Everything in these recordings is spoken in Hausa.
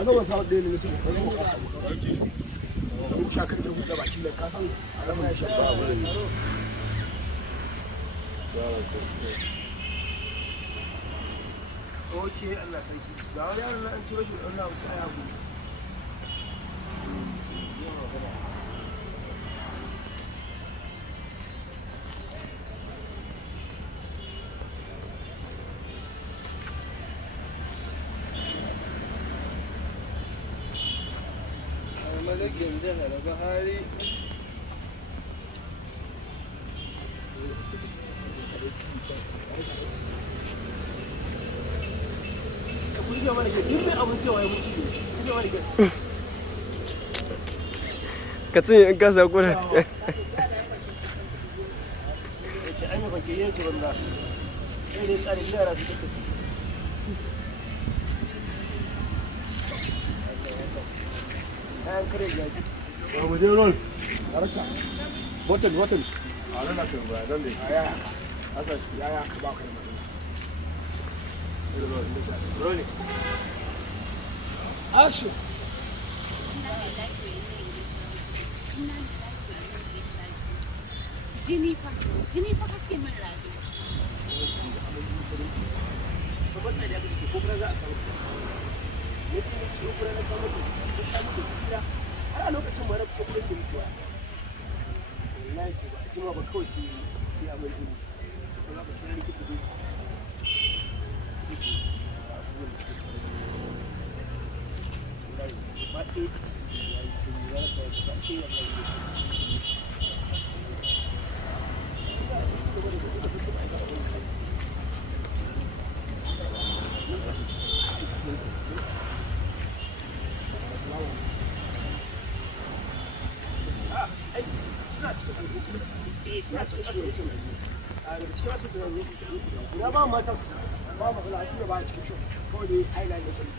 a ga wasa ɗaya ne mutum ko ko in shakar da buɗe baki da ka san a rasa ya shafa a wurin oke Allah sarki ga wani yaron na an tura shi da wannan abu sai ya gudu malakin jihar Buhari ka cinye in ka sakura Watan. A nan aka ba dan da. Aya. Asa ya ka ba ka da magana. Rolling. Action. Jini fa kace min rabi. To ba sai da kike ko fara za a kawo ta. Ne ki su fara na kawo ta. Ko ta mutu kira. Har a lokacin ma na fito kuma ke mutuwa. Wallahi to ba jima ba kawai sai a mai jini. Ko za ka kira likita dai. Ba ɗaya ciki ya yi sanyi ya rasa wata ba ɗaya ya ba matan ba matsala shi ba a cikin shi kawai dai highlight da kalli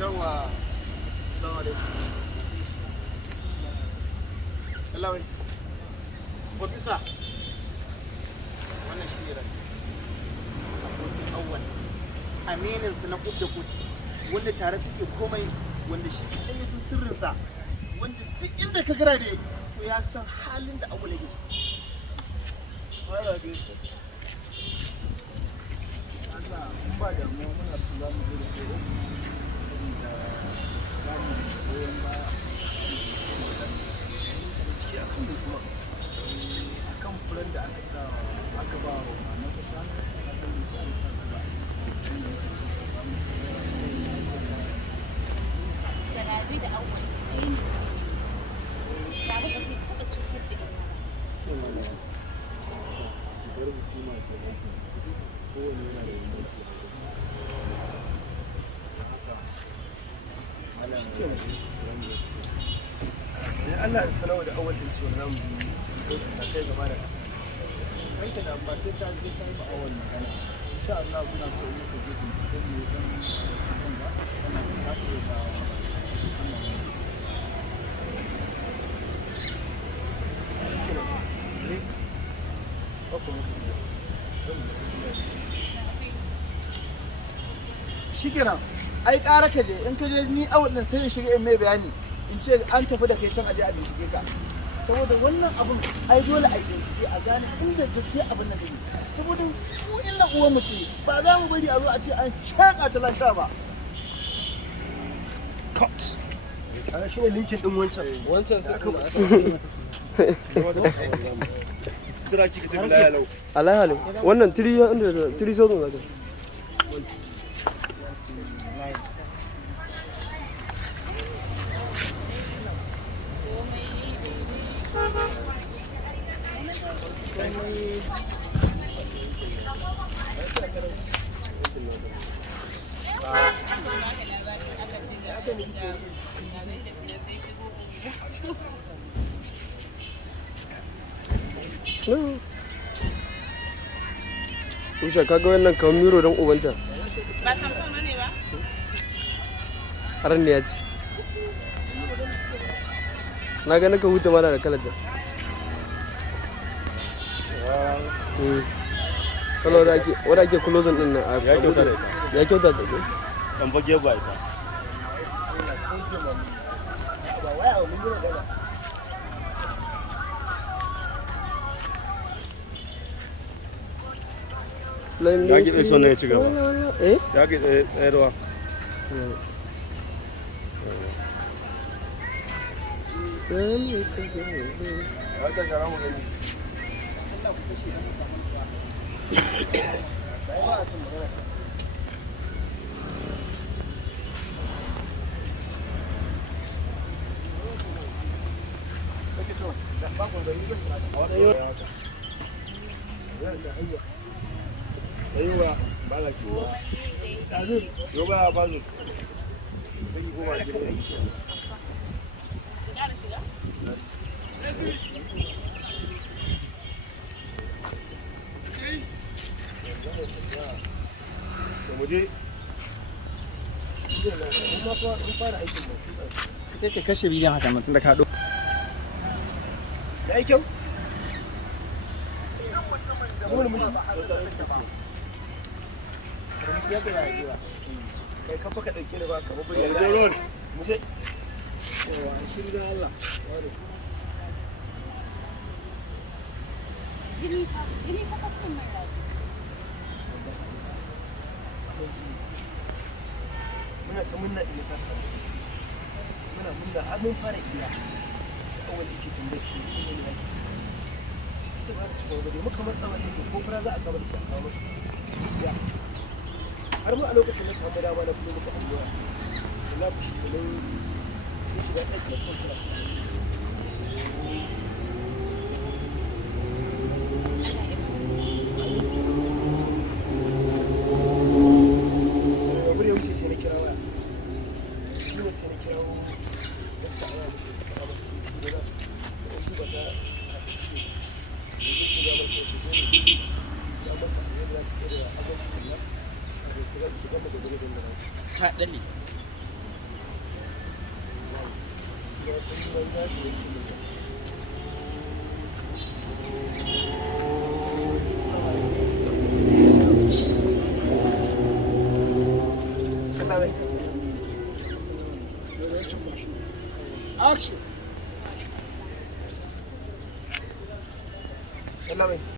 yawa assalamu alaikum hello ko bisa wannan shi ne abokin awwal aminin su na kudda kudi wanda tare suke komai wanda shi kadai ya san sirrinsa wanda duk inda ka garabe to ya san halin da awwal yake ciki Allah in ba da mu muna so za mu je da kai saboda za mu goyon baya ciki akan kuma akan furen da aka sa aka ba wa mama ta sha a san da ta sa ba Da rabi da awwal ɗaya ne. Rabi ba zai taɓa cutar da ita ba. Allah ya sanawa da awal din cewa zamu yi ta kai gaba da kanka da amma sai ta je kai ba awal magana insha Allah kuna so yi ta gudun cikin ne dan kan ba ana ta ta da shikenan ai ƙara ka je in ka je ni awal din sai in shiga in mai bayani in ce an tafi da kai can aje a bincike ka saboda wannan abun ai dole a yi bincike a gane inda gaskiya abin nan take saboda mu illa uwan mu ce ba za mu bari a zo a ce an shaka ta lafiya ba cut ana shi ne linkin din wancan sai ka dira ki ta bila lau alai wannan 300 zaka No. Usha kaga wannan kamar miro don ubanta. Ba samson bane ba? Har ne ya ci. Na ga naka huta mana da kalar da. Kalo wadda ake closing din nan a Ya kyauta da ya kyauta da ita. Dan fage ba ita. Ya ki so ne ya ci gaba. Eh? Ya ke tsayarwa. Ya ta gara mu gani. Ayuwa ba la kiwa. Yo ba ba zu. Sai ko ba gida. Ya da shiga? Muje. Kai ka kashe bidiyon haka mutum da ka ɗo. Ya yi kyau. Kai kafa ka ɗauke da ba ka babu Ya zo ron. muje. Yawa, shi da Allah. Jini fa kafin mai rafi. Muna ta munna iya ta samu. Muna munna har mun fara iya. Sai awal yake tambaye shi ne ne yake. Sai ba su ba da muka matsa wani ko fara za a gaba da shi a kawo masa. Ya. Har mu a lokacin na samu dama na kuma muka allura. Allah ku shi da sai shiga ɗaki da kuma bari ya wuce sai na kira waya shi ne sai na kira waya da ta aya da ba su da za su ba ta Ta ɗale. Action.